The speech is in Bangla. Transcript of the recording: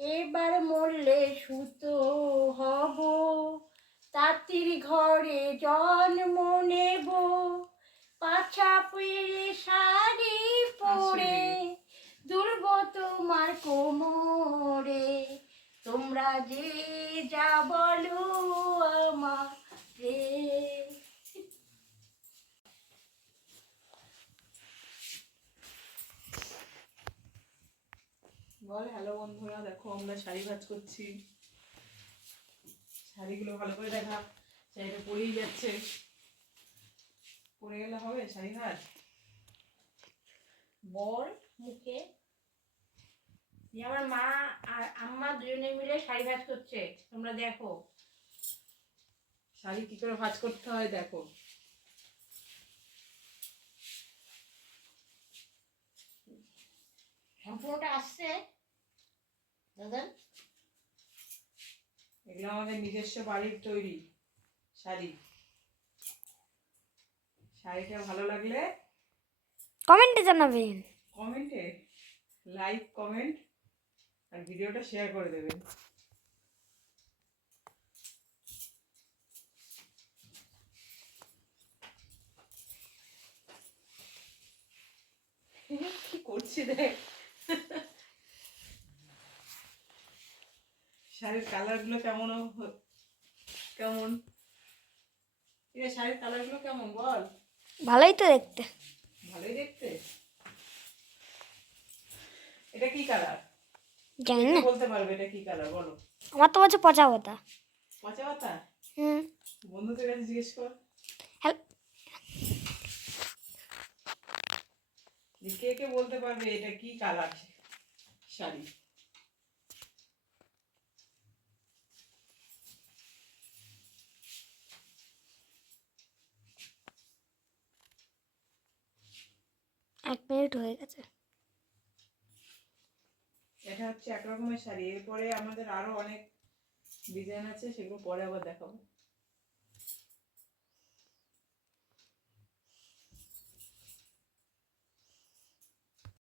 এবার মরলে সুতো হব, তাঁতির ঘরে জন্ম নেব, পাছা পেরে শাড়ি পরে দুর্ব তোমার কোমরে, তোমরা যে যা বলো আমারে। বল হ্যালো বন্ধুরা, দেখো আমরা শাড়ি ভাঁজ করছি। শাড়িগুলো ভালো করে দেখা, শাড়িটা পরেই যাচ্ছে, পরে গেলে হবে শাড়ি ভাঁজ। বল মুখে। আমার মা আর আম্মা দুজনে মিলে শাড়ি ভাঁজ করছে, তোমরা দেখো। শাড়ি কি করে ভাঁজ করতে হয় দেখো। সম্পূর্ণটা আসছে দাদা? এগুলো আমাদের নিজস্ব বাড়ির তৈরি শাড়ি। শাড়িটা ভালো লাগলে কমেন্টে জানাবেন, কমেন্টে লাইক কমেন্ট আর ভিডিওটা শেয়ার করে দেবেন। কি করছি দেখ, শাড়ির কালার গুলো কেমন কেমন শাড়ির কালার গুলো কেমন বল? ভালোই তো দেখতে। ভালোই দেখতে। এটা কি কালার জানি না, বলতে পারবে এটা কি কালার বলো? আমার তো বলছে পচা পাতা। পচা পাতা? হুম, বন্ধুদের কাছে জিজ্ঞেস কর যে কে কে বলতে পারবে এটা কি কালার শাড়ি। এক মিনিট হয়ে গেছে। এটা হচ্ছে এক রকমের শাড়ি, এরপরে আমাদের আরো অনেক ডিজাইন আছে, সেগুলো পরে আবার দেখাবো।